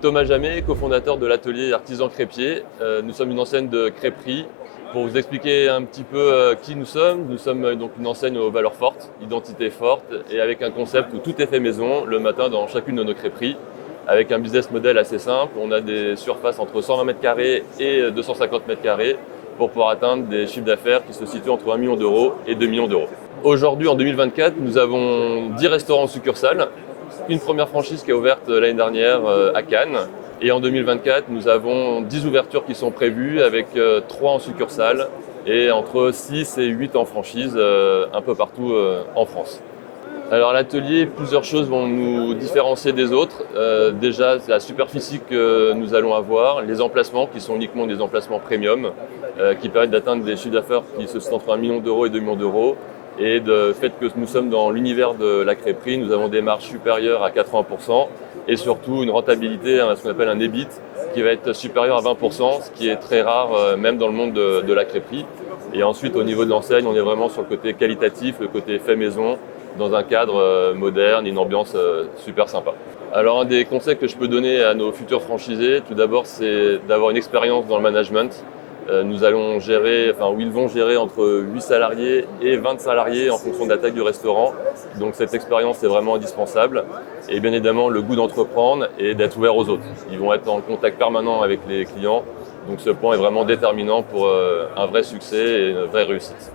Thomas Jamet, cofondateur de l'atelier Artisan Crêpier. Nous sommes une enseigne de crêperie. Pour vous expliquer un petit peu qui nous sommes donc une enseigne aux valeurs fortes, identité forte et avec un concept où tout est fait maison le matin dans chacune de nos crêperies. Avec un business model assez simple, on a des surfaces entre 120 m² et 250 m² pour pouvoir atteindre des chiffres d'affaires qui se situent entre 1 million d'euros et 2 millions d'euros. Aujourd'hui, en 2024, nous avons 10 restaurants en succursale, une première franchise qui est ouverte l'année dernière à Cannes. Et en 2024, nous avons 10 ouvertures qui sont prévues avec 3 en succursale et entre 6 et 8 en franchise un peu partout en France. Alors à l'atelier, plusieurs choses vont nous différencier des autres. Déjà, c'est la superficie que nous allons avoir, les emplacements qui sont uniquement des emplacements premium qui permettent d'atteindre des chiffres d'affaires qui se situent entre 1 million d'euros et 2 millions d'euros. Et le fait que nous sommes dans l'univers de la crêperie, nous avons des marges supérieures à 80% et surtout une rentabilité, ce qu'on appelle un EBIT, qui va être supérieur à 20%, ce qui est très rare même dans le monde de la crêperie. Et ensuite, au niveau de l'enseigne, on est vraiment sur le côté qualitatif, le côté fait maison, dans un cadre moderne, une ambiance super sympa. Alors un des conseils que je peux donner à nos futurs franchisés, tout d'abord, c'est d'avoir une expérience dans le management. Nous allons gérer, ils vont gérer entre 8 salariés et 20 salariés en fonction de la taille du restaurant. Donc cette expérience est vraiment indispensable. Et bien évidemment, le goût d'entreprendre et d'être ouvert aux autres. Ils vont être en contact permanent avec les clients. Donc ce point est vraiment déterminant pour un vrai succès et une vraie réussite.